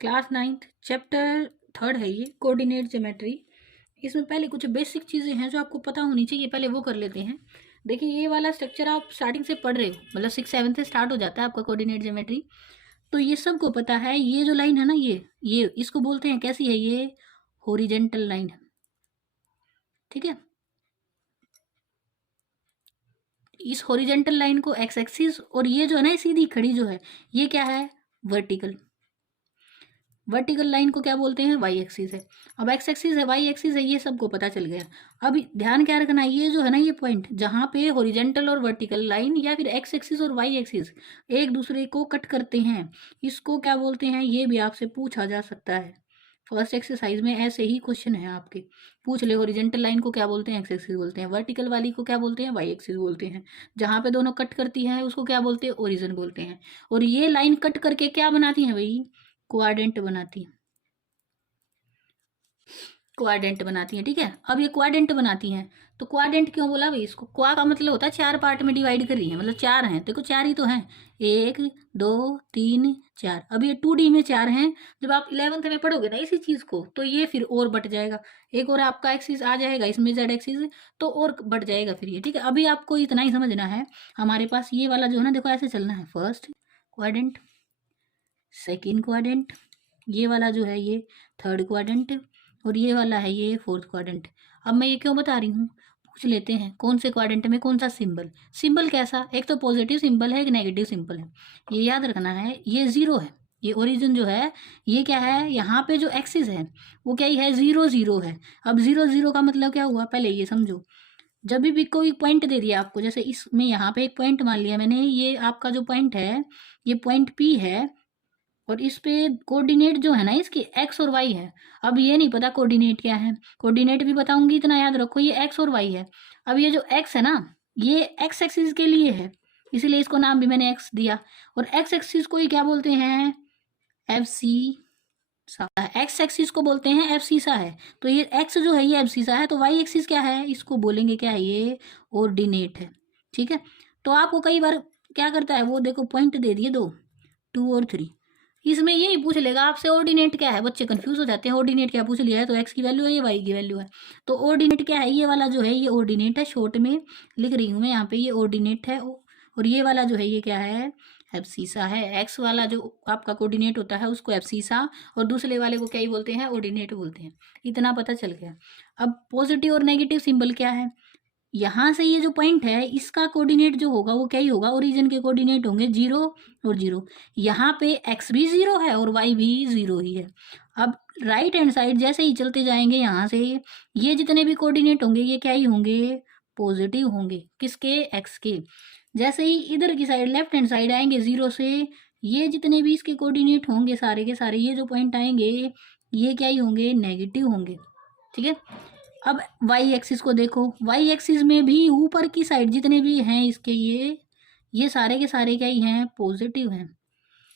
Class 9th chapter 3 है ये, coordinate geometry. इसमें पहले कुछ बेसिक चीज़ें हैं जो आपको पता होनी चाहिए, पहले वो कर लेते हैं। देखिए ये वाला स्ट्रक्चर आप स्टार्टिंग से पढ़ रहे हो, मतलब 6-7 से स्टार्ट हो जाता है आपका कोऑर्डिनेट ज्योमेट्री। तो ये सबको पता है, ये जो लाइन है ना, ये इसको बोलते हैं, कैसी है ये, हॉरिजेंटल लाइन। ठीक है, इस हॉरिजेंटल लाइन को एक्स एक्सिस, और ये जो है ना सीधी खड़ी जो है, ये क्या है, वर्टिकल। वर्टिकल लाइन को क्या बोलते हैं, वाई एक्सिस है। अब एक्स एक्सिस है, वाई एक्सिस है, ये सबको पता चल गया। अब ध्यान क्या रखना है, ये जो है ना ये पॉइंट जहाँ पे हॉरिजेंटल और वर्टिकल लाइन या फिर एक्स एक्सिस और वाई एक्सिस एक दूसरे को कट करते हैं, इसको क्या बोलते हैं, ये भी आपसे पूछा जा सकता है। फर्स्ट एक्सरसाइज में ऐसे ही क्वेश्चन है आपके, पूछ ले हॉरिजेंटल लाइन को क्या बोलते हैं, एक्स एक्सिस बोलते हैं, वर्टिकल वाली को क्या बोलते हैं, वाई एक्सिस बोलते हैं, जहाँ पे दोनों कट करती है उसको क्या बोलते हैं, ओरिजिन बोलते हैं। और ये लाइन कट करके क्या बनाती है भाई, क्वाड्रेंट बनाती है, क्वाड्रेंट बनाती है। ठीक है, अब ये क्वाड्रेंट बनाती हैं, तो क्वाड्रेंट क्यों बोला भाई इसको, क्वा का मतलब होता है 4 पार्ट में डिवाइड कर रही है, मतलब 4 हैं, देखो 4 ही तो हैं, 1 2 3 4। अब ये 2D में 4 हैं, जब आप 11th में पढ़ोगे ना इसी चीज को, तो ये फिर और बढ़ जाएगा, एक और आपका एक्सिस आ जाएगा इसमें, जेड एक्सिस, तो और बढ़ जाएगा फिर ये। ठीक है, अभी आपको इतना ही समझना है, हमारे पास ये वाला जो है ना, देखो ऐसे चलना है, फर्स्ट क्वाड्रेंट, सेकेंड क्वाड्रेंट, ये वाला जो है ये थर्ड क्वाड्रेंट, और ये वाला है ये फोर्थ क्वाड्रेंट। अब मैं ये क्यों बता रही हूँ, पूछ लेते हैं कौन से क्वाड्रेंट में कौन सा सिंबल, सिंबल कैसा, एक तो पॉजिटिव सिंबल है, एक नेगेटिव सिंबल है, ये याद रखना है। ये जीरो है, ये ओरिजिन जो है, ये क्या है, यहाँ पे जो एक्सिस है वो क्या ही है, 0 0 है। अब 0 0 का मतलब क्या हुआ, पहले ये समझो। जब भी कोई पॉइंट दे दिया आपको, जैसे इसमें यहाँ पे एक पॉइंट मान लिया मैंने, ये आपका जो पॉइंट है ये पॉइंट पी है, और इस पे कोऑर्डिनेट जो है ना इसकी एक्स और वाई है। अब ये नहीं पता कोऑर्डिनेट क्या है, कोऑर्डिनेट भी बताऊंगी, इतना याद रखो, ये एक्स और वाई है। अब ये जो एक्स है ना, ये एक्स एक्सिस के लिए है, इसीलिए इसको नाम भी मैंने एक्स दिया। और एक्स एक्सिस को ही क्या बोलते हैं, एफ सी सा, एक्स एक्सिस को बोलते हैं एफ सी सा है। तो ये एक्स जो है ये एफ सी सा है, तो वाई एक्सिस क्या है, इसको बोलेंगे क्या है, ये ऑर्डिनेट है। ठीक है, तो आपको कई बार क्या करता है, वो देखो पॉइंट दे दिए 2 2 और 3, इसमें यही पूछ लेगा आपसे ऑर्डिनेट क्या है, बच्चे कंफ्यूज हो जाते हैं, ऑर्डिनेट क्या पूछ लिया है, तो एक्स की वैल्यू है, ये वाई की वैल्यू है। तो ऑर्डिनेट क्या है, ये वाला जो है ये ऑर्डिनेट है, शॉर्ट में लिख रही हूँ मैं यहाँ पे, ये ऑर्डिनेट है। और ये वाला जो है ये क्या है, एब्सीसा है। एक्स वाला जो आपका कोऑर्डिनेट होता है उसको एब्सीसा, और दूसरे वाले को क्या ही बोलते हैं, ऑर्डिनेट बोलते हैं। इतना पता चल गया। अब पॉजिटिव और नेगेटिव सिंबल क्या है, यहाँ से ये जो पॉइंट है इसका कोऑर्डिनेट जो होगा वो क्या ही होगा, ओरिजिन के कोऑर्डिनेट होंगे 0 और 0। यहाँ पे x भी 0 है और y भी 0 ही है। अब राइट हैंड साइड जैसे ही चलते जाएंगे यहाँ से, ये जितने भी कोऑर्डिनेट होंगे ये क्या ही होंगे, पॉजिटिव होंगे, किसके, x के। जैसे ही इधर की साइड लेफ्ट हैंड साइड आएंगे 0 से, ये जितने भी इसके कोऑर्डिनेट होंगे सारे के सारे, ये जो पॉइंट आएंगे ये क्या ही होंगे, नेगेटिव होंगे। ठीक है, अब वाई एक्सिस को देखो, वाई एक्सिस में भी ऊपर की साइड जितने भी हैं इसके, ये सारे के सारे क्या ही हैं, पॉजिटिव हैं।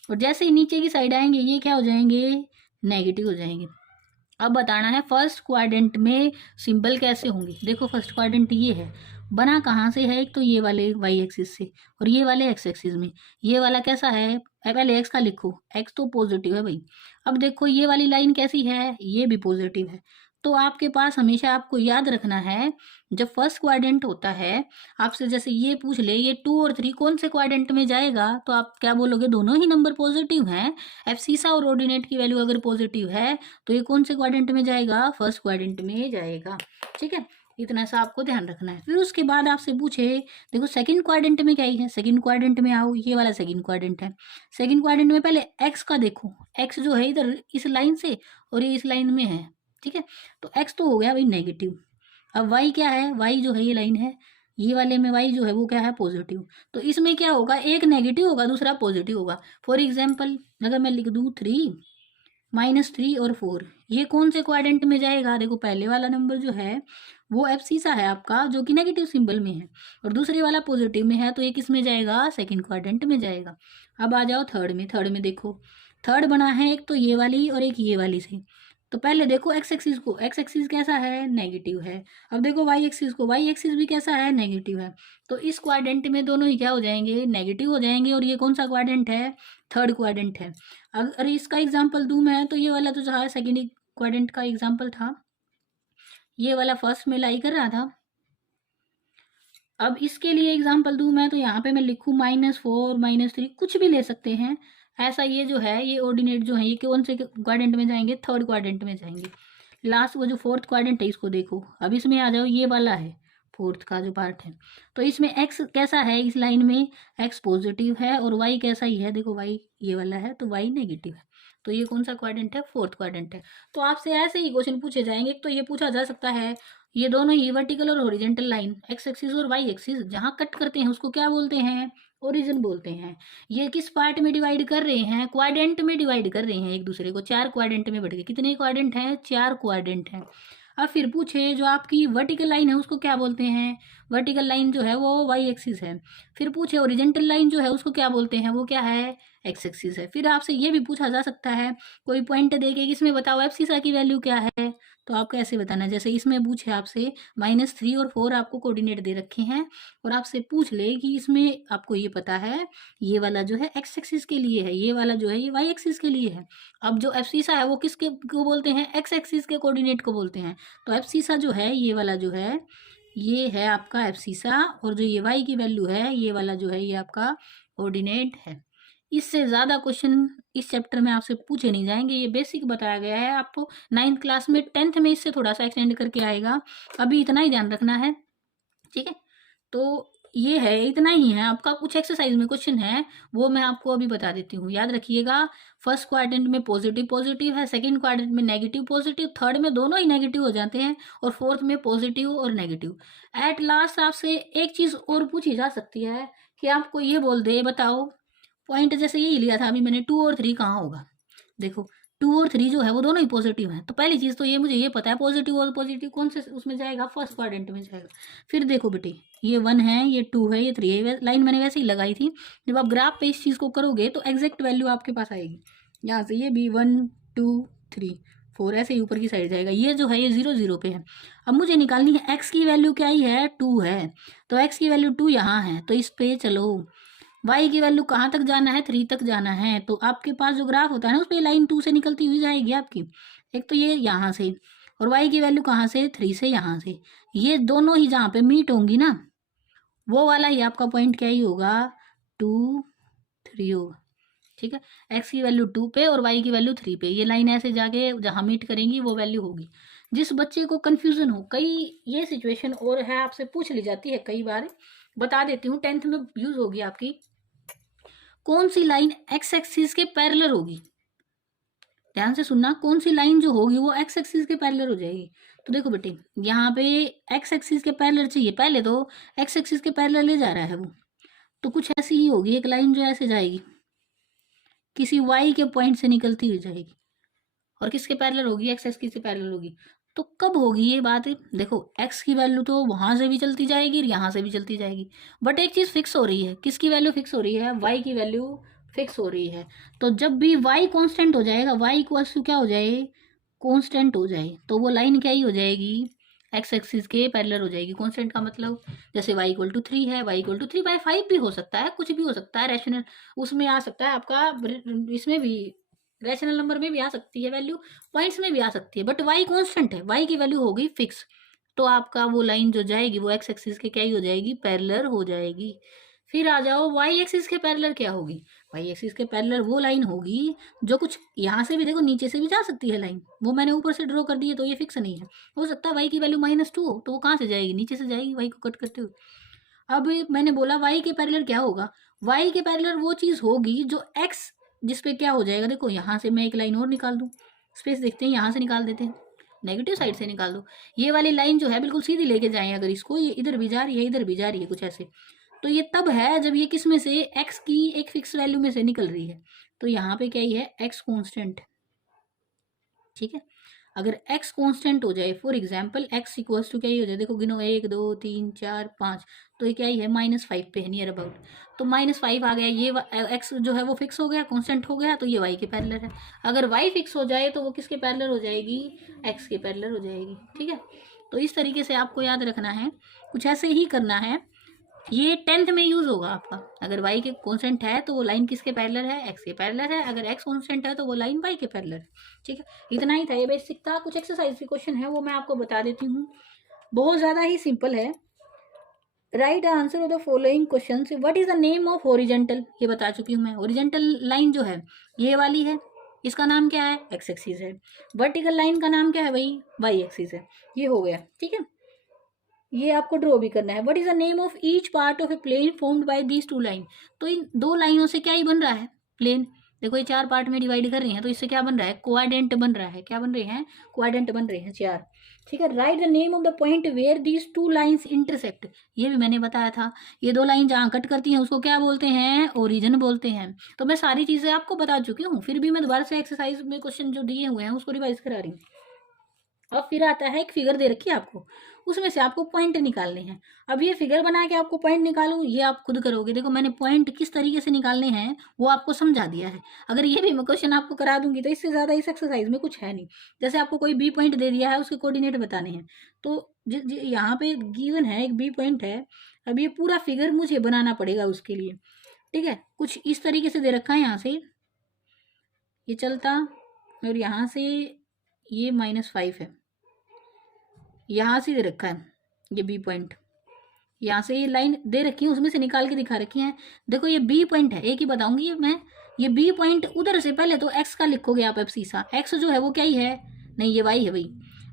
और जैसे ही नीचे की साइड आएंगे ये क्या हो जाएंगे, नेगेटिव हो जाएंगे। अब बताना है फर्स्ट क्वाड्रेंट में सिंबल कैसे होंगे। देखो फर्स्ट क्वाड्रेंट ये है, बना कहाँ से है, एक तो ये वाले वाई एक्सिस से, और ये वाले एक्स एक्सिस में। ये वाला कैसा है, पहले एक्स का लिखो, एक्स तो पॉजिटिव है भाई। अब देखो ये वाली लाइन कैसी है, ये भी पॉजिटिव है। तो आपके पास हमेशा आपको याद रखना है, जब फर्स्ट क्वाड्रेंट होता है, आपसे जैसे ये पूछ ले ये 2 और 3 कौन से क्वाड्रेंट में जाएगा, तो आप क्या बोलोगे, दोनों ही नंबर पॉजिटिव हैं। एफसीसा और ऑर्डिनेट की वैल्यू अगर पॉजिटिव है तो ये कौन से क्वाड्रेंट में जाएगा, फर्स्ट क्वाड्रेंट में जाएगा। ठीक है, इतना सा आपको ध्यान रखना है। फिर उसके बाद आपसे पूछे, देखो सेकंड क्वाड्रेंट में क्या ही है, सेकंड क्वाड्रेंट में आओ, ये वाला सेकंड क्वाड्रेंट है। सेकंड क्वाड्रेंट में पहले एक्स का देखो, एक्स जो है इधर इस लाइन से और ये इस लाइन में है। ठीक है, तो एक्स तो हो गया भाई नेगेटिव। अब वाई क्या है, वाई जो है ये लाइन है, ये वाले में वाई जो है वो क्या है, पॉजिटिव। तो इसमें क्या होगा, एक नेगेटिव होगा दूसरा पॉजिटिव होगा। फॉर एग्जाम्पल अगर मैं लिख दूँ 3 -3 और 4, ये कौन से क्वाड्रेंट में जाएगा, देखो पहले वाला नंबर जो है वो एब्सीसा है आपका, जो कि नेगेटिव सिंबल में है, और दूसरे वाला पॉजिटिव में है, तो ये किस में जाएगा, सेकंड क्वाड्रेंट में जाएगा। अब आ जाओ थर्ड में, थर्ड में देखो, थर्ड बना है एक तो ये वाली और एक ये वाली से, तो पहले देखो एक्स एक्सिस को, एक्स एक्सिस कैसा है, नेगेटिव है। अब देखो वाई एक्सिस को, वाई एक्सिस भी कैसा है, नेगेटिव है। तो इस क्वाड्रेंट में दोनों ही क्या हो जाएंगे, नेगेटिव हो जाएंगे। और ये कौन सा क्वाड्रेंट है, थर्ड क्वाड्रेंट है। अगर इसका एग्जाम्पल दूं मैं, तो ये वाला तो जो है सेकेंड क्वाड्रेंट का एग्जाम्पल था, ये वाला फर्स्ट में लाई कर रहा था। अब इसके लिए एग्जाम्पल दूं मैं, तो यहाँ पे मैं लिखूं -4 -3, कुछ भी ले सकते हैं ऐसा। ये जो है ये ऑर्डिनेट जो है ये कौन से क्वाड्रेंट में जाएंगे, थर्ड क्वाड्रेंट में जाएंगे। लास्ट वो जो फोर्थ क्वाड्रेंट है इसको देखो, अब इसमें आ जाओ, ये वाला है फोर्थ का जो पार्ट है। तो इसमें एक्स कैसा है, इस लाइन में एक्स पॉजिटिव है और वाई कैसा ही है, देखो वाई ये वाला है तो वाई नेगेटिव है। तो ये कौन सा क्वाड्रेंट है, फोर्थ क्वाड्रेंट है। तो आपसे ऐसे ही क्वेश्चन पूछे जाएंगे। एक तो ये पूछा जा सकता है, ये दोनों ही वर्टिकल और हॉरिजेंटल लाइन एक्स एक्सिस और वाई एक्सिस जहाँ कट करते हैं उसको क्या बोलते हैं, ओरिजिन बोलते हैं। ये किस पार्ट में डिवाइड कर रहे हैं, क्वाड्रेंट में डिवाइड कर रहे हैं एक दूसरे को, चार क्वाड्रेंट में बढ़ के। कितने क्वाड्रेंट हैं, चार क्वाड्रेंट हैं। अब फिर पूछे जो आपकी वर्टिकल लाइन है उसको क्या बोलते हैं, वर्टिकल लाइन जो है वो वाई एक्सिस है। फिर पूछे ओरिजेंटल लाइन जो है उसको क्या बोलते हैं, वो क्या है, एक्स एक्सिस है। फिर आपसे ये भी पूछा जा सकता है, कोई पॉइंट दे के इसमें बताओ एब्सिसा की वैल्यू क्या है, तो आपको ऐसे बताना है। जैसे इसमें पूछे आपसे -3 और 4 आपको कोऑर्डिनेट दे रखे हैं, और आपसे पूछ ले कि इसमें आपको ये पता है ये वाला जो है एक्स एक्सिस के लिए है, ये वाला जो है ये वाई एक्सिस के लिए है। अब जो एब्सिसा है वो किसके को बोलते हैं, एक्स एक्सिस के कोऑर्डिनेट को बोलते हैं। तो एब्सिसा जो है ये वाला जो है ये है आपका एब्सिसा, और जो ये वाई की वैल्यू है ये वाला जो है ये आपका कोऑर्डिनेट है। इससे ज़्यादा क्वेश्चन इस चैप्टर में आपसे पूछे नहीं जाएंगे, ये बेसिक बताया गया है आपको 9th क्लास में। 10th में इससे थोड़ा सा एक्सटेंड करके आएगा, अभी इतना ही ध्यान रखना है, ठीक है। तो ये है, इतना ही है आपका। कुछ एक्सरसाइज में क्वेश्चन है वो मैं आपको अभी बता देती हूँ, याद रखिएगा। फर्स्ट क्वाड्रेंट में पॉजिटिव पॉजिटिव है, सेकंड क्वाड्रेंट में नेगेटिव पॉजिटिव, थर्ड में दोनों ही नेगेटिव हो जाते हैं, और फोर्थ में पॉजिटिव और नेगेटिव। एट लास्ट आपसे एक चीज़ और पूछी जा सकती है कि आपको ये बोल दे, बताओ पॉइंट जैसे यही लिया था अभी मैंने, 2 और 3 कहाँ होगा। देखो 2 और 3 जो है वो दोनों ही पॉजिटिव हैं। तो पहली चीज़ तो ये मुझे ये पता है, पॉजिटिव और पॉजिटिव कौन से उसमें जाएगा, फर्स्ट क्वाड्रेंट में जाएगा। फिर देखो बेटे ये 1 है, ये 2 है, ये 3 है। लाइन मैंने वैसे ही लगाई थी। जब आप ग्राफ पे इस चीज़ को करोगे तो एग्जैक्ट वैल्यू आपके पास आएगी। यहाँ से ये भी 1 2 3 4 ऐसे ही ऊपर की साइड जाएगा। ये जो है ये 0 0 पे है। अब मुझे निकालनी है एक्स की वैल्यू, क्या ही है, 2 है। तो एक्स की वैल्यू 2 यहाँ है, तो इस पे चलो। वाई की वैल्यू कहाँ तक जाना है, 3 तक जाना है। तो आपके पास जो ग्राफ होता है ना उस पर लाइन 2 से निकलती हुई जाएगी आपकी। एक तो ये यहाँ से, और वाई की वैल्यू कहाँ से, 3 से यहाँ से। ये दोनों ही जहाँ पे मीट होंगी ना वो वाला ही आपका पॉइंट क्या ही होगा, 2 3 होगा, ठीक है। एक्स की वैल्यू 2 पे और वाई की वैल्यू 3 पे, ये लाइन ऐसे जाके जहाँ मीट करेंगी वो वैल्यू होगी। जिस बच्चे को कन्फ्यूजन हो, कई ये सिचुएशन और है आपसे पूछ ली जाती है कई बार, बता देती हूँ, 10th में यूज होगी आपकी। कौन सी लाइन एक्स एक्सिस के पैरेलल होगी, ध्यान से सुनना, कौन सी लाइन जो होगी वो एक्स एक्सिस के पैरेलल हो जाएगी। तो देखो बेटे यहाँ पे एक्स एक्सिस के पैरेलल चाहिए, पहले तो एक्स एक्सिस के पैरेलल ले जा रहा है वो, तो कुछ ऐसी ही होगी एक लाइन जो ऐसे जाएगी, किसी वाई के पॉइंट से निकलती हुई जाएगी, और किसके पैरेलल होगी, एक्स एक्सिस के पैरेलल होगी। तो कब होगी ये बात, देखो एक्स की वैल्यू तो वहां से भी चलती जाएगी और यहाँ से भी चलती जाएगी, बट एक चीज़ फिक्स हो रही है, किसकी वैल्यू फिक्स हो रही है, वाई की वैल्यू फिक्स हो रही है। तो जब भी वाई कांस्टेंट हो जाएगा, वाई इक्वल्स टू क्या हो जाए, कांस्टेंट हो जाए, तो वो लाइन क्या ही हो जाएगी, एक्स एक्सिस के पैरेलल हो जाएगी। कांस्टेंट का मतलब जैसे y इक्वल टू 3 है, y इक्वल टू 3/5 भी हो सकता है, कुछ भी हो सकता है, रैशनल उसमें आ सकता है आपका, इसमें भी रैशनल नंबर में भी आ सकती है वैल्यू, पॉइंट्स में भी आ सकती है, बट y कांस्टेंट है, y की वैल्यू हो गई फिक्स। तो आपका वो लाइन जो जाएगी वो एक्स एक्सिस के क्या ही हो जाएगी, पैरेलल हो जाएगी। फिर आ जाओ वाई एक्सिस के पैरेलल क्या होगी, वाई एक्सिस के पैरेलल वो लाइन होगी जो कुछ यहाँ से भी, देखो नीचे से भी जा सकती है लाइन, वो मैंने ऊपर से ड्रॉ कर दी है तो ये फिक्स नहीं है, हो सकता है वाई की वैल्यू -2 हो, तो वो कहाँ से जाएगी, नीचे से जाएगी वाई को कट करते हुए। अब मैंने बोला वाई के पैरेलल क्या होगा, वाई के पैरेलल वो चीज़ होगी जो एक्स जिसपे क्या हो जाएगा, देखो यहाँ से मैं एक लाइन और निकाल दूँ, स्पेस देखते हैं, यहाँ से निकाल देते हैं, नेगेटिव साइड से निकाल दो। ये वाली लाइन जो है बिल्कुल सीधी लेके जाएं अगर इसको, ये इधर भी जा रही है इधर भी जा रही है कुछ ऐसे, तो ये तब है जब ये किस में से, एक्स की एक फिक्स वैल्यू में से निकल रही है। तो यहाँ पे क्या ही है, एक्स कांस्टेंट, ठीक है। अगर x कांस्टेंट हो जाए, for example x equals to क्या ही हो जाए, देखो गिनो 1 2 3 4 5, तो ये क्या ही है -5 पे है नियर अबाउट, तो -5 आ गया, ये x जो है वो फिक्स हो गया, कांस्टेंट हो गया, तो ये y के पैरेलल है। अगर y फिक्स हो जाए तो वो किसके पैरेलल हो जाएगी, x के पैरेलल हो जाएगी। ठीक है, तो इस तरीके से आपको याद रखना है, कुछ ऐसे ही करना है। ये 10th में यूज होगा आपका। अगर y के कांस्टेंट है तो वो लाइन किसके पैरेलल है, x के पैरेलल है। अगर x कांस्टेंट है तो वो लाइन y के पैरेलल है। ठीक है, इतना ही था, ये बेसिक था। कुछ एक्सरसाइज के क्वेश्चन है वो मैं आपको बता देती हूँ, बहुत ज्यादा ही सिंपल है। Right answer of the following question, what is the name of horizontal, ये बता चुकी हूँ मैं। हॉरिजेंटल लाइन जो है ये वाली है, इसका नाम क्या है, एक्स एक्सिस है। वर्टिकल लाइन का नाम क्या है भाई, वाई एक्सिस है। ये हो गया। ठीक है, ये आपको ड्रॉ भी करना है। What is the name of each part of a plane formed by these two line, तो इन दो लाइनों से क्या ही बन रहा है, प्लेन। देखो ये 4 पार्ट में डिवाइड कर रही हैं, तो इससे क्या बन रहा है, क्वाड्रेंट बन रहा है। क्या बन रहे हैं, क्वाड्रेंट बन रहे हैं 4। ठीक है, right the name of the point where these two lines intersect, ये भी मैंने बताया था। ये दो लाइन जहाँ कट करती हैं उसको क्या बोलते हैं, ओरिजिन बोलते हैं। तो मैं सारी चीजें आपको बता चुकी हूँ, फिर भी मैं दोबारा से एक्सरसाइज में क्वेश्चन जो दिए हुए हैं उसको रिवाइज करा रही हूँ। अब फिर आता है, एक फिगर दे रखी है आपको, उसमें से आपको पॉइंट निकालने हैं। अब ये फिगर बना के आपको पॉइंट निकालूं, ये आप खुद करोगे। देखो मैंने पॉइंट किस तरीके से निकालने हैं वो आपको समझा दिया है। अगर ये भी मैं क्वेश्चन आपको करा दूंगी तो इससे ज्यादा इस एक्सरसाइज में कुछ है नहीं। जैसे आपको कोई बी पॉइंट दे दिया है, उसके कोऑर्डिनेट बताने हैं, तो यहाँ पे गिवन है एक बी पॉइंट है। अब ये पूरा फिगर मुझे बनाना पड़ेगा उसके लिए। ठीक है, कुछ इस तरीके से दे रखा है, यहाँ से ये चलता, और यहाँ से ये -5 है, यहाँ से दे रखा है ये बी पॉइंट, यहाँ से ये लाइन दे रखी है, उसमें से निकाल के दिखा रखी है। देखो ये बी पॉइंट है, एक ही बताऊंगी ये मैं। ये बी पॉइंट उधर से पहले तो एक्स का लिखोगे आप, अब सीसा एक्स जो है वो क्या ही है, नहीं ये वाई है भाई।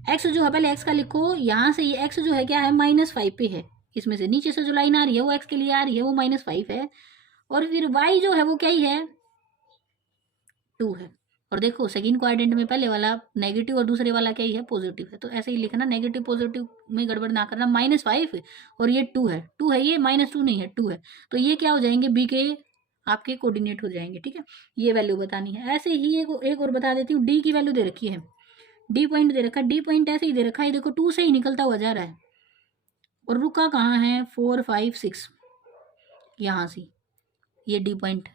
एक्स जो है पहले एक्स का लिखो, यहाँ से ये एक्स जो है क्या है, -5 पे है। इसमें से नीचे से जो लाइन आ रही है वो एक्स के लिए आ रही है, वो -5 है। और फिर वाई जो है वो क्या ही है, 2 है। और देखो सेकंड क्वाड्रेंट में पहले वाला नेगेटिव और दूसरे वाला क्या ही है, पॉजिटिव है। तो ऐसे ही लिखना, नेगेटिव पॉजिटिव में गड़बड़ ना करना। -5 और ये 2 है, 2 है, ये -2 नहीं है, 2 है। तो ये क्या हो जाएंगे, बी के आपके कोऑर्डिनेट हो जाएंगे। ठीक है, ये वैल्यू बतानी है। ऐसे ही एक और बता देती हूँ, डी की वैल्यू दे रखी है, डी पॉइंट दे रखा है। डी पॉइंट ऐसे ही दे रखा है, देखो 2 से ही निकलता हुआ जा रहा है, और रुका कहाँ है, 4 5 6, यहाँ से ये डी पॉइंट,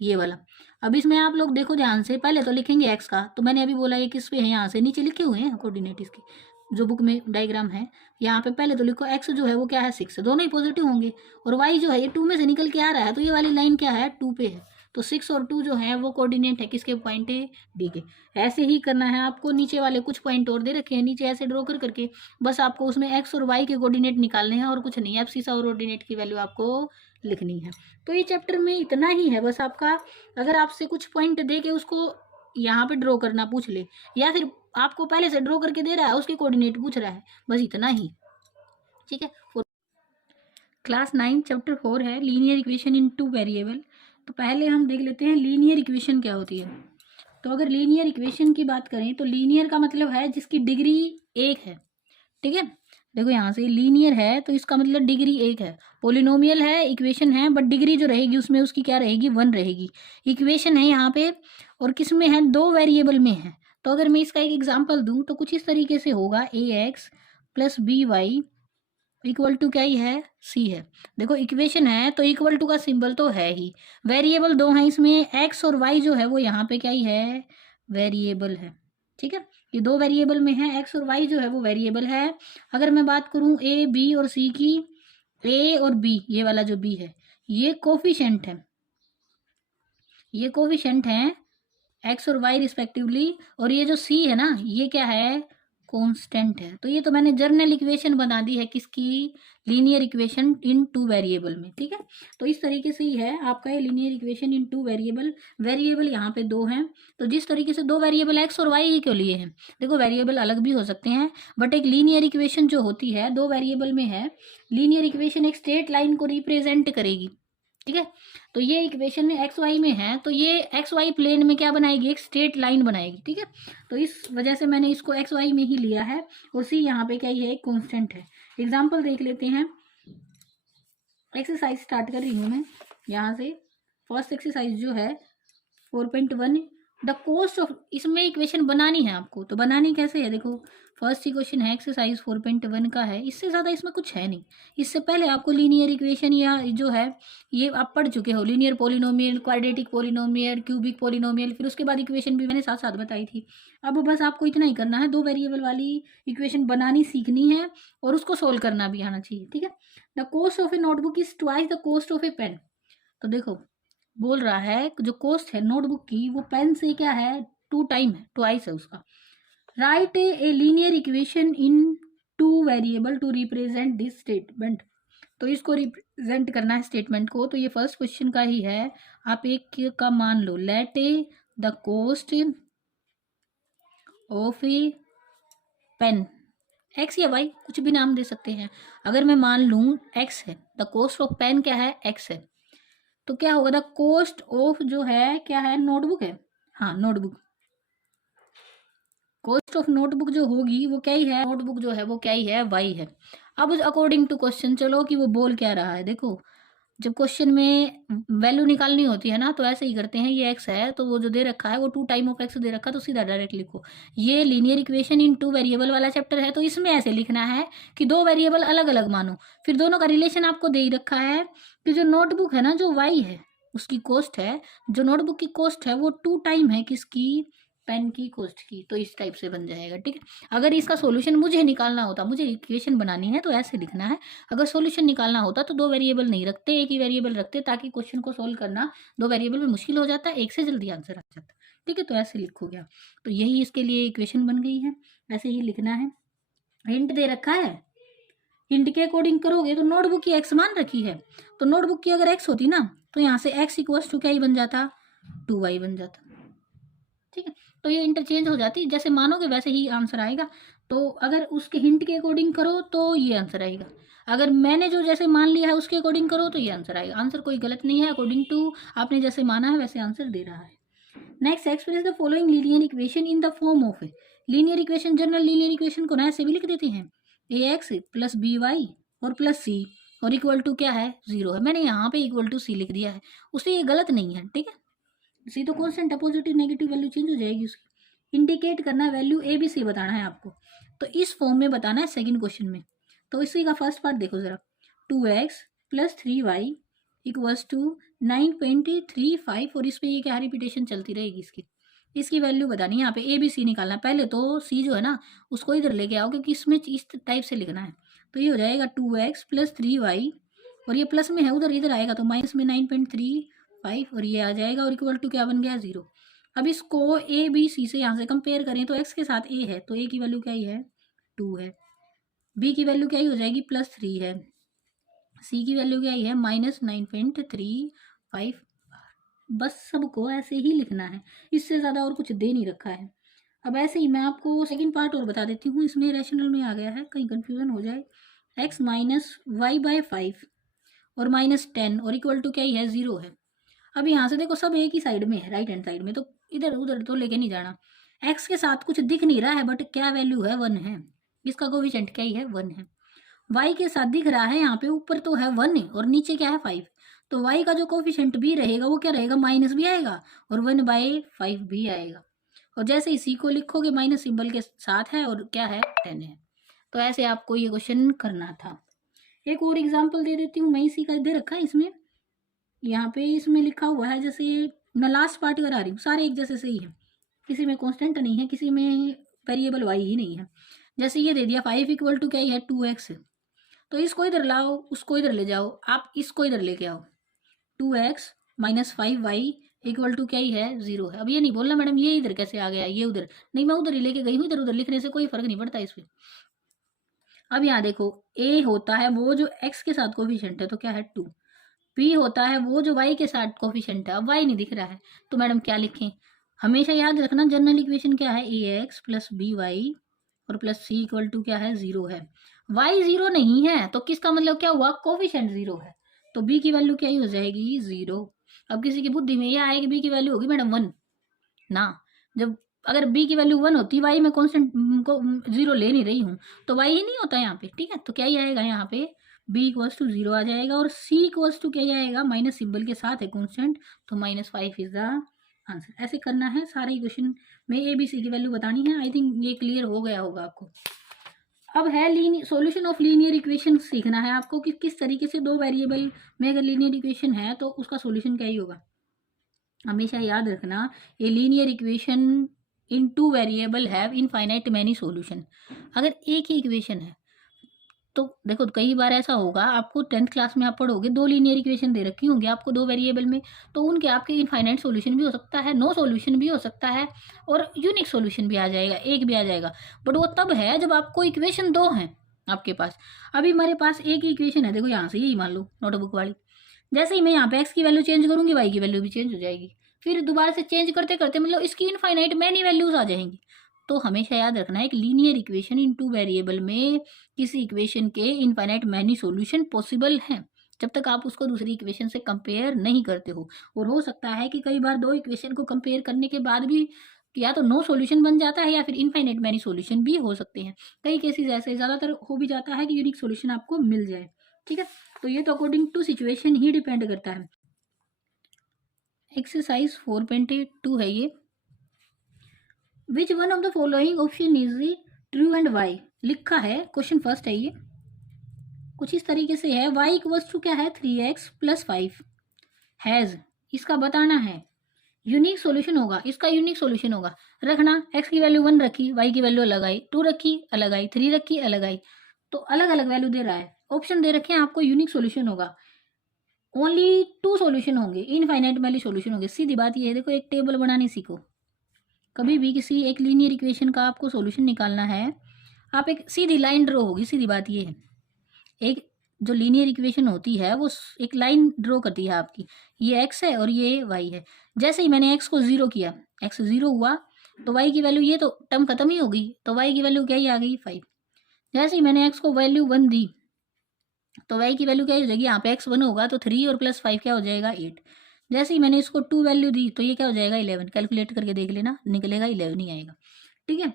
ये वाला। अब इसमें आप लोग देखो ध्यान से, पहले तो लिखेंगे एक्स का, तो मैंने अभी बोला ये किस पे है, यहाँ से नीचे लिखे हुए हैं कोऑर्डिनेट इसके, जो बुक में डायग्राम है। यहाँ पे पहले तो लिखो एक्स जो है वो क्या है, 6, दोनों ही पॉजिटिव होंगे। और वाई जो है ये 2 में से निकल के आ रहा है, तो ये वाली लाइन क्या है, 2 पे है। तो 6 और 2 जो है वो कोऑर्डिनेट है किसके, पॉइंट ए डी के। ऐसे ही करना है आपको। नीचे वाले कुछ पॉइंट और दे रखे हैं, नीचे ऐसे ड्रॉ कर करके बस आपको उसमें एक्स और वाई के कोऑर्डिनेट निकालने हैं, और कुछ नहीं है। एब्सिसा और कोऑर्डिनेट की वैल्यू आपको लिखनी है। तो ये चैप्टर में इतना ही है बस आपका। अगर आपसे कुछ पॉइंट दे के उसको यहाँ पे ड्रॉ करना पूछ ले, या फिर आपको पहले से ड्रॉ करके दे रहा है, उसके कोऑर्डिनेट पूछ रहा है, बस इतना ही। ठीक है, क्लास 9 चैप्टर 4 है लीनियर इक्वेशन इन 2 वेरिएबल। तो पहले हम देख लेते हैं लीनियर इक्वेशन क्या होती है। तो अगर लीनियर इक्वेशन की बात करें तो लीनियर का मतलब है जिसकी डिग्री 1 है। ठीक है, देखो यहाँ से लीनियर है तो इसका मतलब डिग्री 1 है। पोलिनोमियल है, इक्वेशन है, बट डिग्री जो रहेगी उसमें उसकी क्या रहेगी, 1 रहेगी। इक्वेशन है यहाँ पे, और किस में है, 2 वेरिएबल में है। तो अगर मैं इसका एक एग्जांपल दूं तो कुछ इस तरीके से होगा, ax + by इक्वल टू क्या ही है, सी है। देखो इक्वेशन है तो इक्वल टू का सिंबल तो है ही। वेरिएबल 2 हैं इसमें, एक्स और वाई जो है वो यहाँ पे क्या ही है, वेरिएबल है। ठीक है, ये 2 वेरिएबल में है, एक्स और वाई जो है वो वेरिएबल है। अगर मैं बात करूँ ए बी और सी की, ए और बी, ये वाला जो बी है ये कोफिशिएंट है, ये कोफिशिएंट है एक्स और वाई रिस्पेक्टिवली। और ये जो सी है ना, ये क्या है, कांस्टेंट है। तो ये तो मैंने जर्नल इक्वेशन बना दी है किसकी, लीनियर इक्वेशन इन 2 वेरिएबल में। ठीक है, तो इस तरीके से ही है आपका ये linear equation in 2 variable. Variable यहाँ पे 2 हैं, तो जिस तरीके से 2 वेरिएबल एक्स और वाई ही क्यों लिए हैं, देखो वेरिएबल अलग भी हो सकते हैं, बट एक लीनियर इक्वेशन जो होती है 2 वेरिएबल में है, लीनियर इक्वेशन एक स्ट्रेट लाइन को रिप्रेजेंट करेगी। ठीक है, तो ये इक्वेशन एक्स वाई में है, तो ये एक्स वाई प्लेन में क्या बनाएगी, एक स्ट्रेट लाइन बनाएगी। ठीक है, तो इस वजह से मैंने इसको एक्स वाई में ही लिया है। और सी यहाँ पे क्या ही है, एक कांस्टेंट है। एग्जांपल देख लेते हैं। एक्सरसाइज स्टार्ट कर रही हूँ मैं यहाँ से। फर्स्ट एक्सरसाइज जो है 4.1 द कोस्ट ऑफ, इसमें इक्वेशन बनानी है आपको, तो बनानी कैसे है देखो, फर्स्ट इक्वेशन है एक्सरसाइज 4.1 का है, इससे ज़्यादा इसमें कुछ है नहीं। इससे पहले आपको लीनियर इक्वेशन या जो है ये आप पढ़ चुके हो, linear polynomial, quadratic polynomial, cubic polynomial, फिर उसके बाद इक्वेशन भी मैंने साथ साथ बताई थी। अब बस आपको इतना ही करना है, 2 वेरिएबल वाली इक्वेशन बनानी सीखनी है और उसको सोल्व करना भी आना चाहिए, ठीक है। The cost of a notebook is twice the cost of a pen. तो देखो बोल रहा है जो कॉस्ट है नोटबुक की वो पेन से क्या है, 2 टाइम है, ट्वाइस है उसका। Write a linear equation in 2 variable to represent this statement. तो इसको रिप्रेजेंट करना है स्टेटमेंट को, तो ये फर्स्ट क्वेश्चन का ही है। आप एक का मान लो, let a the cost of a pen, X या वाई कुछ भी नाम दे सकते हैं। अगर मैं मान लूँ एक्स है, द कोस्ट ऑफ पेन क्या है, एक्स है, तो क्या होगा, द कोस्ट ऑफ जो है क्या है, नोटबुक है, हाँ नोटबुक, कॉस्ट ऑफ नोटबुक जो होगी वो क्या ही है, नोटबुक जो है वो क्या ही है, वाई है। अब अकॉर्डिंग टू क्वेश्चन चलो कि वो बोल क्या रहा है। देखो जब क्वेश्चन में वैल्यू निकालनी होती है ना, तो ऐसे ही करते हैं, ये एक्स है तो वो जो दे रखा है वो 2 टाइम ऑफ एक्स दे रखा है, तो सीधा डायरेक्ट लिखो। ये लीनियर इक्वेशन इन 2 वेरिएबल वाला चैप्टर है, तो इसमें ऐसे लिखना है कि 2 वेरिएबल अलग अलग मानो, फिर दोनों का रिलेशन आपको दे ही रखा है कि जो नोटबुक है ना, जो वाई है उसकी कॉस्ट है, जो नोटबुक की कॉस्ट है वो 2 टाइम है किसकी, पेन की कॉस्ट की। तो इस टाइप से बन जाएगा, ठीक है। अगर इसका सॉल्यूशन मुझे निकालना होता, मुझे इक्वेशन बनानी है तो ऐसे लिखना है। अगर सॉल्यूशन निकालना होता तो 2 वेरिएबल नहीं रखते, एक ही वेरिएबल रखते, ताकि क्वेश्चन को सोल्व करना 2 वेरिएबल में मुश्किल हो जाता है, एक से जल्दी आंसर आ जाता, ठीक है। तो ऐसे लिखोगे आप, तो यही इसके लिए इक्वेशन बन गई है, ऐसे ही लिखना है। हिंट दे रखा है, हिंट के अकॉर्डिंग करोगे तो नोटबुक की एक्स मान रखी है, तो नोटबुक की अगर एक्स होती ना, तो यहाँ से एक्स इक्वल्स टू क्या ही बन जाता, 2y बन जाता, ठीक है। तो ये इंटरचेंज हो जाती है, जैसे मानोगे वैसे ही आंसर आएगा। तो अगर उसके हिंट के अकॉर्डिंग करो तो ये आंसर आएगा, अगर मैंने जो जैसे मान लिया है उसके अकॉर्डिंग करो तो ये आंसर आएगा। आंसर कोई गलत नहीं है, अकॉर्डिंग टू आपने जैसे माना है वैसे आंसर दे रहा है। Next, express the following linear equation in the form of A linear equation. General linear equation को ना ऐसे भी लिख देते हैं, ए एक्स प्लस बी वाई और प्लस सी और इक्वल टू क्या है, 0 है। मैंने यहाँ पे इक्वल टू सी लिख दिया है, उससे ये गलत नहीं है, ठीक है। सी तो कॉन्स्टेंट है, पॉजिटिव नेगेटिव वैल्यू चेंज हो जाएगी उसकी। इंडिकेट करना है वैल्यू, ए बी सी बताना है आपको, तो इस फॉर्म में बताना है सेकंड क्वेश्चन में। तो इसी का फर्स्ट पार्ट देखो जरा, 2x plus 3y equals to 9.35, और इस पर ये क्या रिपीटेशन चलती रहेगी इसकी। इसकी वैल्यू बतानी है, यहाँ पे ए बी सी निकालना है। पहले तो सी जो है ना उसको इधर लेके आओ, क्योंकि इसमें इस टाइप से लिखना है। तो ये हो जाएगा 2x प्लस 3y, और ये प्लस में है उधर इधर आएगा तो माइनस में 9.35, और ये आ जाएगा, और इक्वल टू क्या बन गया, 0। अब इसको ए बी सी से यहाँ से कंपेयर करें तो एक्स के साथ ए है, तो ए की वैल्यू क्या ही है, 2 है, बी की वैल्यू क्या ही हो जाएगी, +3 है, सी की वैल्यू क्या ही है, -9.35। बस सबको ऐसे ही लिखना है, इससे ज़्यादा और कुछ दे नहीं रखा है। अब ऐसे ही मैं आपको सेकंड पार्ट और बता देती हूँ, इसमें रैशनल में आ गया है, कहीं कन्फ्यूजन हो जाए। x माइनस वाई बाई 5 और -10 और इक्वल टू क्या ही है, 0 है। अब यहाँ से देखो सब एक ही साइड में है, राइट हैंड साइड में, तो इधर उधर तो लेके नहीं जाना। x के साथ कुछ दिख नहीं रहा है, बट क्या वैल्यू है, 1 है, इसका कोफिशिएंट क्या ही है, 1 है। y के साथ दिख रहा है, यहाँ पे ऊपर तो है 1 और नीचे क्या है, 5, तो y का जो कोफिशिएंट भी रहेगा वो क्या रहेगा, माइनस भी आएगा और 1/5 भी आएगा। और जैसे ही c को लिखोगे माइनस सिंबल के साथ है और क्या है, 10 है। तो ऐसे आपको ये क्वेश्चन करना था। एक और एग्जाम्पल दे देती हूँ मैं, इसी का दे रखा है इसमें, यहाँ पे इसमें लिखा हुआ है, जैसे मैं लास्ट पार्ट करा रही हूँ, सारे एक जैसे से ही है, किसी में कांस्टेंट नहीं है, किसी में वेरिएबल वाई ही नहीं है। जैसे ये दे दिया 5 इक्वल टू क्या ही है, 2x, तो इसको इधर लाओ, उसको इधर ले जाओ, आप इसको इधर लेके आओ, 2x minus 5y equal to क्या ही है, 0 है। अब ये नहीं बोलना मैडम ये इधर कैसे आ गया, ये उधर नहीं, मैं उधर ही लेके गई हूँ, इधर उधर लिखने से कोई फर्क नहीं पड़ता इस पर। अब यहाँ देखो, a होता है वो जो x के साथ कोफिशिएंट है, तो क्या है, 2। p होता है वो जो y के साथ कोफिशिएंट है, अब y नहीं दिख रहा है तो मैडम क्या लिखें, हमेशा याद रखना जनरल इक्वेशन क्या है, ax प्लस बी वाई और प्लस सी इक्वल टू क्या है, 0 है। y 0 नहीं है तो किसका मतलब क्या हुआ, कोफिशिएंट 0 है, तो b की वैल्यू क्या ही हो जाएगी, 0। अब किसी की बुद्धि में यह आए कि b की वैल्यू होगी मैडम 1 ना, जब अगर b की वैल्यू 1 होती, y में कॉन्स्टेंट को 0 ले नहीं रही हूँ, तो y ही नहीं होता यहाँ पे, ठीक है। तो क्या ही आएगा यहाँ पे, b इक्वल्स टू 0 आ जाएगा, और c इक्वल्स टू क्या ही आएगा, माइनस सिंबल के साथ है कॉन्स्टेंट, तो -5 इज द आंसर। ऐसे करना है सारे इक्वेशन में ए बी सी की वैल्यू बतानी है। आई थिंक ये क्लियर हो गया होगा आपको। अब है सॉल्यूशन ऑफ लीनियर इक्वेशन सीखना है आपको कि किस तरीके से दो वेरिएबल में अगर लीनियर इक्वेशन है तो उसका सॉल्यूशन क्या ही होगा। हमेशा याद रखना, ये linear equation in two variable have infinite many solution. अगर एक ही इक्वेशन है तो देखो कई बार ऐसा होगा, आपको 10th क्लास में आप पढ़ोगे, दो लीनियर इक्वेशन दे रखी होंगी आपको दो वेरिएबल में, तो उनके आपके इनफाइनाइट सॉल्यूशन भी हो सकता है, नो सॉल्यूशन भी हो सकता है, और यूनिक सॉल्यूशन भी आ जाएगा, एक भी आ जाएगा। बट वो तब है जब आपको इक्वेशन दो हैं आपके पास। अभी हमारे पास एक ही इक्वेशन है, देखो यहाँ से यही मान लो नोटबुक वाली, जैसे ही मैं यहाँ पे एक्स की वैल्यू चेंज करूंगी वाई की वैल्यू भी चेंज हो जाएगी, फिर दोबारा से चेंज करते करते मतलब इसकी इनफाइनाइट मैनी वैल्यूज आ जाएंगी। तो हमेशा याद रखना है एक लीनियर इक्वेशन इन टू वेरिएबल में किसी इक्वेशन के इनफाइनाइट मैनी सॉल्यूशन पॉसिबल हैं जब तक आप उसको दूसरी इक्वेशन से कंपेयर नहीं करते हो। और हो सकता है कि कई बार दो इक्वेशन को कंपेयर करने के बाद भी या तो नो सॉल्यूशन बन जाता है या फिर इनफाइनाइट मैनी सॉल्यूशन भी हो सकते हैं। कई केसेस ऐसे ज़्यादातर हो भी जाता है कि यूनिक सॉल्यूशन आपको मिल जाए। ठीक है, तो ये तो अकॉर्डिंग टू सिचुएशन ही डिपेंड करता है। एक्सरसाइज 4.2 है ये। Which one of the following option is true and why लिखा है, क्वेश्चन फर्स्ट है ये, कुछ इस तरीके से है। y इक्वल्स टू क्या है 3x+5 हैज, इसका बताना है यूनिक सॉल्यूशन होगा, इसका यूनिक सॉल्यूशन होगा। रखना x की वैल्यू 1 रखी, y की वैल्यू अलग आई, 2 रखी अलग आई, 3 रखी अलग आई, तो अलग अलग वैल्यू दे रहा है। ऑप्शन दे रखे हैं आपको, यूनिक सॉल्यूशन होगा, ओनली 2 सॉल्यूशन होंगे, इनफाइनाइट मैनी सॉल्यूशन होंगे। सीधी बात ये है, देखो एक टेबल बनाने सीखो। कभी भी किसी एक लीनियर इक्वेशन का आपको सॉल्यूशन निकालना है, आप एक सीधी लाइन ड्रॉ होगी। सीधी बात ये है, एक जो लीनियर इक्वेशन होती है वो एक लाइन ड्रॉ करती है आपकी, ये x है और ये y है। जैसे ही मैंने x को 0 किया, x 0 हुआ, तो y की वैल्यू, ये तो टर्म खत्म ही हो गई, तो y की वैल्यू क्या ही आ गई 5। जैसे ही मैंने x को वैल्यू 1 दी तो y की वैल्यू क्या हो जाएगी, यहाँ पे x 1 होगा तो 3 और +5 क्या हो जाएगा 8। जैसे ही मैंने इसको 2 वैल्यू दी तो ये क्या हो जाएगा 11। कैलकुलेट करके देख लेना, निकलेगा 11 ही आएगा। ठीक है,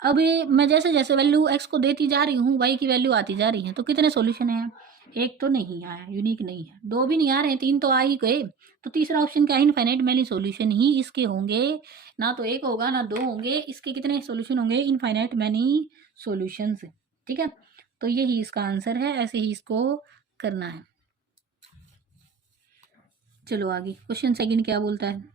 अब ये मैं जैसे जैसे वैल्यू x को देती जा रही हूँ y की वैल्यू आती जा रही है, तो कितने सॉल्यूशन है, एक तो नहीं आया, यूनिक नहीं है, दो भी नहीं आ रहे हैं, तीन तो आ ही गए। तो तीसरा ऑप्शन क्या है, इनफाइनाइट मैनी सॉल्यूशन ही इसके होंगे, ना तो एक होगा ना दो होंगे, इसके कितने सॉल्यूशन होंगे, इनफाइनाइट मैनी सॉल्यूशंस। ठीक है, तो यही इसका आंसर है, ऐसे ही इसको करना है। चलो आगे, क्वेश्चन सेकंड क्या बोलता है।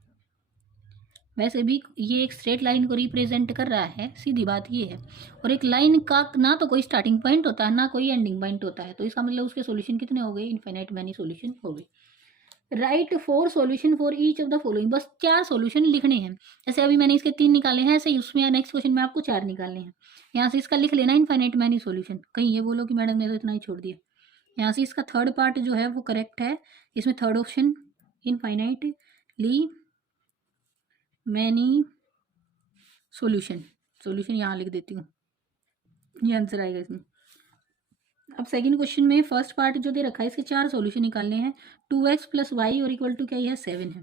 वैसे भी ये एक स्ट्रेट लाइन को रिप्रेजेंट कर रहा है, सीधी बात ये है, और एक लाइन का ना तो कोई स्टार्टिंग पॉइंट होता है ना कोई एंडिंग पॉइंट होता है, तो इसका मतलब उसके सॉल्यूशन कितने हो गए, इनफाइनाइट मैनी सॉल्यूशन हो गए। Right 4 solution for each of the following, बस 4 सॉल्यूशन लिखने हैं। जैसे अभी मैंने इसके 3 निकाले हैं, ऐसे ही उसमें नेक्स्ट क्वेश्चन में आपको 4 निकालने हैं। यहाँ से इसका लिख लेना इनफाइनाइट मैनी सॉल्यूशन, कहीं ये बोलो कि मैडम ने तो इतना ही छोड़ दिया। यहाँ से इसका थर्ड पार्ट जो है वो करेक्ट है, इसमें third option infinitely many solution, solution यहाँ लिख देती हूँ, ये आंसर आएगा इसमें। अब सेकंड क्वेश्चन में फर्स्ट पार्ट जो दे रखा है, इसके 4 सॉल्यूशन निकालने हैं। 2x+y और इक्वल टू क्या है 7 है,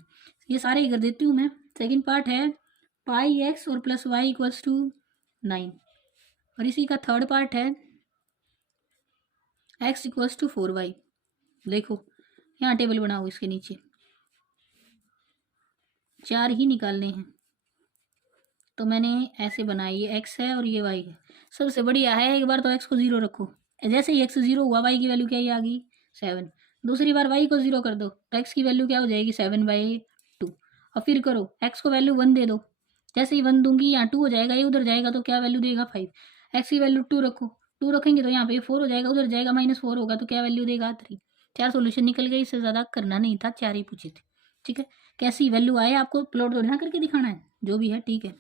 ये सारे ही कर देती हूँ मैं। सेकंड पार्ट है πx और +y इक्वल्स टू 9, और इसी का थर्ड पार्ट है x इक्वल्स टू 4y। देखो यहाँ टेबल बनाओ, इसके नीचे 4 ही निकालने हैं, तो मैंने ऐसे बनाई, ये x है और ये y है। सबसे बढ़िया है, एक बार तो x को 0 रखो, जैसे ही x 0 हुआ y की वैल्यू क्या ही आ गई 7। दूसरी बार y को 0 कर दो तो x की वैल्यू क्या हो जाएगी 7/2। और फिर करो x को वैल्यू 1 दे दो, जैसे ही 1 दूंगी यहाँ 2 हो जाएगा, ये उधर जाएगा तो क्या वैल्यू देगा 5। x की वैल्यू 2 रखो, 2 रखेंगे तो यहाँ पे 4 हो जाएगा, उधर जाएगा -4 होगा तो क्या वैल्यू देगा 3। 4 सोल्यूशन निकल गए, इससे ज़्यादा करना नहीं था, 4 ही पूछे थे। ठीक है, कैसी वैल्यू आए आपको प्लॉट थोड़ी ना करके दिखाना है, जो भी है ठीक है।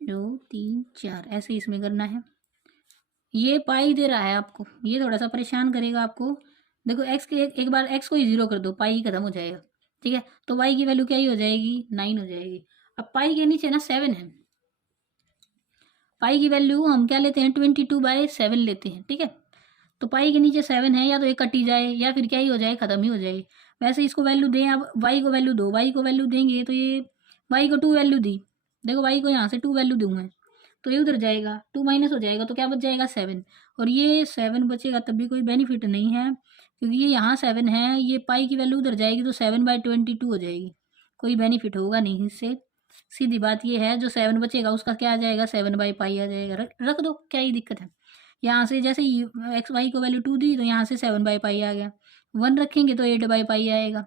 2 3 4 ऐसे इसमें करना है। ये पाई दे रहा है आपको, ये थोड़ा सा परेशान करेगा आपको। देखो x के एक बार x को ही 0 कर दो, पाई खत्म हो जाएगा। ठीक है, तो y की वैल्यू क्या ही हो जाएगी 9 हो जाएगी। अब पाई के नीचे ना 7 है, पाई की वैल्यू हम क्या लेते हैं 22/7 लेते हैं। ठीक है, तो पाई के नीचे 7 है, या तो ये कटी जाए या फिर क्या ही हो जाए खत्म ही हो जाएगी। वैसे इसको वैल्यू दें, अब y को वैल्यू दो, y को वैल्यू देंगे तो ये y को 2 वैल्यू दी, देखो y को यहाँ से 2 वैल्यू दूंगा तो ये उधर जाएगा, 2 माइनस हो जाएगा तो क्या बच जाएगा 7, और ये 7 बचेगा तब भी कोई बेनिफिट नहीं है, क्योंकि ये यहाँ 7 है, ये पाई की वैल्यू उधर जाएगी तो 7/22 हो जाएगी, कोई बेनिफिट होगा नहीं इससे। सीधी बात ये है, जो 7 बचेगा उसका क्या आ जाएगा, 7/पाई आ जाएगा। रख दो, क्या ही दिक्कत है। यहाँ से जैसे एक्स वाई को वैल्यू 2 दी तो यहाँ से 7/पाई आ गया। 1 रखेंगे तो 8/पाई आएगा,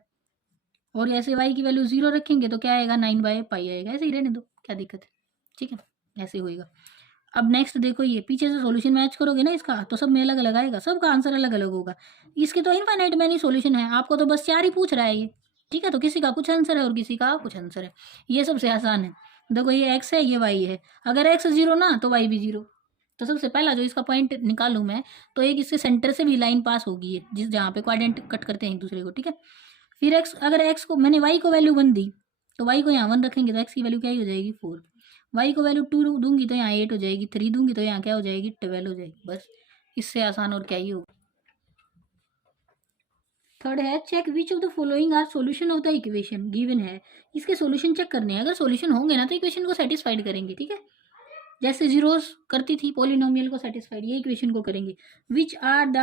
और ऐसे वाई की वैल्यू 0 रखेंगे तो क्या आएगा, 9/पाई आएगा। ऐसे ही रहने दो, क्या दिक्कत है, ठीक है, ऐसे होएगा। अब नेक्स्ट देखो, ये पीछे से सॉल्यूशन मैच करोगे ना इसका, तो सब में अलग अलग आएगा, सबका आंसर अलग अलग होगा। इसके तो इनफाइनाइट मैनी सॉल्यूशन है, आपको तो बस 4 ही पूछ रहा है ये, ठीक है। तो किसी का कुछ आंसर है और किसी का कुछ आंसर है, ये सबसे आसान है। देखो ये एक्स है, ये वाई है, अगर एक्स 0 ना तो वाई भी 0। तो सबसे पहला जो इसका पॉइंट निकालूं मैं, तो एक इससे सेंटर से भी लाइन पास होगी है, जिस जहाँ पे क्वाड्रेंट कट करते हैं एक दूसरे को, ठीक है। फिर एक्स, अगर एक्स को मैंने वाई को वैल्यू 1 दी तो वाई को यहाँ 1 रखेंगे तो एक्स की वैल्यू क्या ही हो जाएगी, 4। वाई को वैल्यू 2 दूंगी तो यहाँ 8 हो जाएगी, 3 दूंगी तो यहाँ क्या हो जाएगी, 12 हो जाएगी। बस इससे आसान और क्या ही होगा। थर्ड है, check which of the following are solution of the equation given है। इसके सॉल्यूशन चेक करने हैं, अगर सॉल्यूशन होंगे ना तो इक्वेशन को सेटिस्फाइड करेंगे, ठीक है। जैसे जीरोस करती थी पॉलिनोमियल को सेटिस्फाइड, ये इक्वेशन को करेंगे। Which are the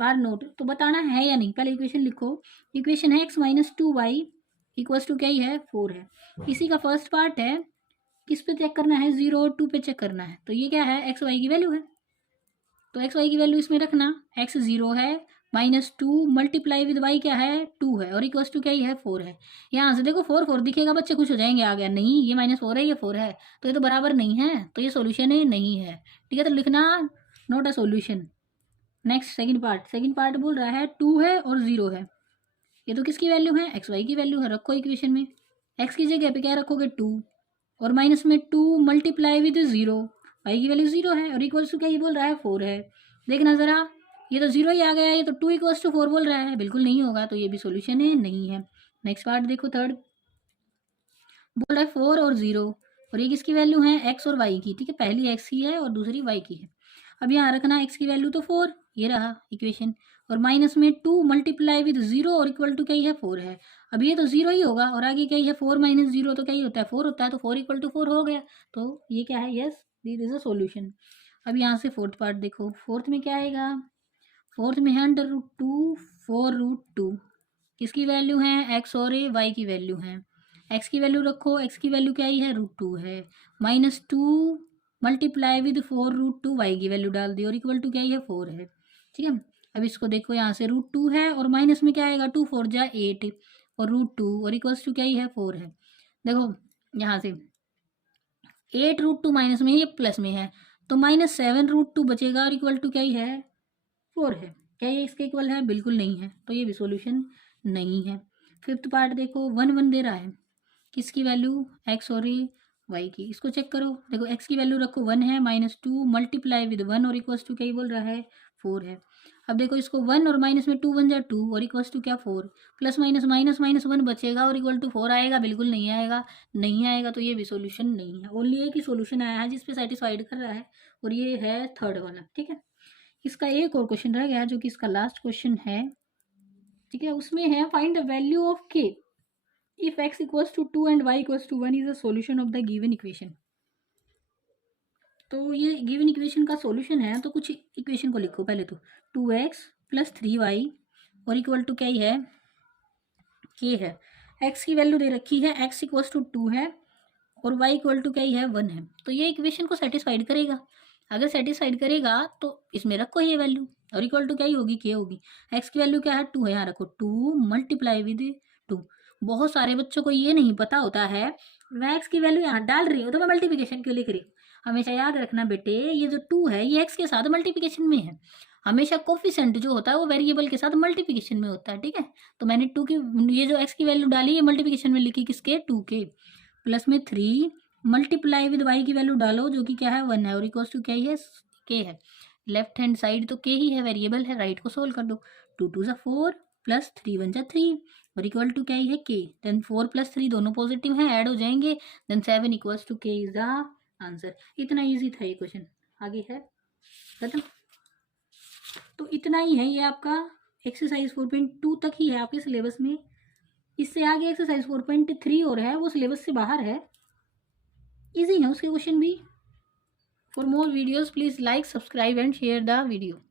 are not, तो बताना है या नहीं, पहले इक्वेशन लिखो। इक्वेशन है x-2y इक्वल्स टू क्या ही है, 4 है। इसी का फर्स्ट पार्ट है, किस पे चेक करना है, 0 और 2 पे चेक करना है। तो ये क्या है, एक्स वाई की वैल्यू है, तो एक्स वाई की वैल्यू इसमें रखना। एक्स 0 है, -2 मल्टीप्लाई विद वाई क्या है, 2 है, और इक्वल्स टू क्या ही है, 4 है। यहाँ से देखो 4 4 दिखेगा, बच्चे खुश हो जाएंगे, आ गया। नहीं, ये -4 है, ये 4 है, तो ये तो बराबर नहीं है, तो ये सोल्यूशन है नहीं है, ठीक है। तो लिखना not a solution. Next second part बोल रहा है 2 है और 0 है, ये तो किसकी वैल्यू है, एक्स वाई की वैल्यू है। रखो इक्वेशन में, एक्स की जगह पे क्या रखोगे, 2, और माइनस में 2 मल्टीप्लाई विद 0, वाई की वैल्यू 0 है, और इक्वल्स टू क्या ये बोल रहा है, 4 है। देखना ज़रा, ये तो 0 ही आ गया, ये तो 2 इक्वल्स टू 4 बोल रहा है, बिल्कुल नहीं होगा, तो ये भी सोल्यूशन है नहीं है। नेक्स्ट पार्ट देखो, थर्ड बोल रहा है 4 और 0, और ये किसकी वैल्यू है, एक्स और वाई की, ठीक है। पहली एक्स की है और दूसरी वाई की है। अब यहाँ रखना एक्स की वैल्यू तो 4, ये रहा इक्वेशन, और माइनस में 2 मल्टीप्लाई विद 0 और इक्वल टू क्या ही है, 4 है। अब ये तो 0 ही होगा, और आगे क्या ही है, 4 - 0 तो क्या ही होता है, 4 होता है, तो 4 इक्वल टू 4 हो गया। तो ये क्या है, yes this is a solution. अब यहाँ से फोर्थ पार्ट देखो, फोर्थ में क्या आएगा, फोर्थ में है √2 4√2, किसकी वैल्यू है, एक्स और वाई की वैल्यू है। एक्स की वैल्यू रखो, एक्स की वैल्यू क्या ही है, √2 है, -2 मल्टीप्लाई विद 4√2, वाई की वैल्यू डाल दी, और इक्वल टू क्या ही है, 4 है, ठीक है। अब इसको देखो, यहाँ से √2 है, और माइनस में क्या आएगा, 2 4 जा 8, और √2, और इक्वल्स टू क्या ही है, 4 है। देखो यहाँ से 8√2 माइनस में, ये प्लस में है, तो -7√2 बचेगा, और इक्वल टू क्या ही है, 4 है। क्या ये इसके इक्वल है, बिल्कुल नहीं है, तो ये भी सॉल्यूशन नहीं है। फिफ्थ पार्ट देखो, 1 1 दे रहा है, किसकी वैल्यू, एक्स और वाई की। इसको चेक करो, देखो एक्स की वैल्यू रखो 1 है, -2 मल्टीप्लाई विद 1 और इक्वल्स टू क्या ही बोल रहा है, 4 है। अब देखो इसको 1 और माइनस में 2 1 जा 2, और इक्वल्स टू क्या, 4, प्लस माइनस माइनस माइनस 1 बचेगा, और इक्वल टू 4 आएगा, बिल्कुल नहीं आएगा, नहीं आएगा, तो ये भी सोल्यूशन नहीं है। ओनली एक ही सोल्यूशन आया है जिसपे सेटिस्फाइड कर रहा है, और ये है थर्ड वाला, ठीक है। इसका एक और क्वेश्चन रह गया, जो कि इसका लास्ट क्वेश्चन है, ठीक है। उसमें है, फाइंड द वैल्यू ऑफ के if x equals to 2 and y equals to 1 is a solution of the given equation। तो ये गिवन इक्वेशन का सॉल्यूशन है, तो कुछ इक्वेशन को लिखो पहले तो, 2x + 3y और इक्वल टू क्या ही है, k है। x की वैल्यू दे रखी है, x इक्वल्स टू 2 है, और y इक्वल टू क्या ही है, 1 है। तो ये इक्वेशन को सेटिस्फाइड करेगा, अगर सेटिस्फाइड करेगा तो इसमें रखो ये वैल्यू, और इक्वल टू क्या ही होगी, k होगी। x की वैल्यू क्या है, 2 है, यहाँ रखो 2 मल्टीप्लाई विद 2। बहुत सारे बच्चों को ये नहीं पता होता है, मैं एक्स की वैल्यू यहाँ डाल रही हूँ तो मैं मल्टीप्लिकेशन क्यों लिख रही हूँ। हमेशा याद रखना बेटे, ये जो 2 है ये एक्स के साथ मल्टीप्लिकेशन में है, हमेशा कोफिशिएंट जो होता है वो वेरिएबल के साथ मल्टीप्लिकेशन में होता है, ठीक है। तो मैंने 2 की, ये जो एक्स की वैल्यू डाली ये मल्टीप्लिकेशन में लिखी, किसके, 2 के, प्लस में 3 मल्टीप्लाई विद वाई की वैल्यू डालो, जो कि क्या है, 1 है, और इक्वल्स टू क्या ही है, के है। लेफ्ट हैंड साइड तो के ही है, वेरिएबल है, राइट को सोल्व कर दो। 2 2 जा 4 प्लस 3 1 जा 3, और इक्वल टू क्या ही है, के। देन 4 + 3 दोनों पॉजिटिव हैं, ऐड हो जाएंगे, देन 7 इक्वल्स टू के इज द आंसर। इतना इजी था ये क्वेश्चन, आगे है खत्म। तो इतना ही है, ये आपका एक्सरसाइज 4.2 तक ही है आपके सिलेबस में। इससे आगे एक्सरसाइज 4.3 और है, वो सिलेबस से बाहर है, इजी है उसके क्वेश्चन भी। For more videos please like, subscribe and share the video.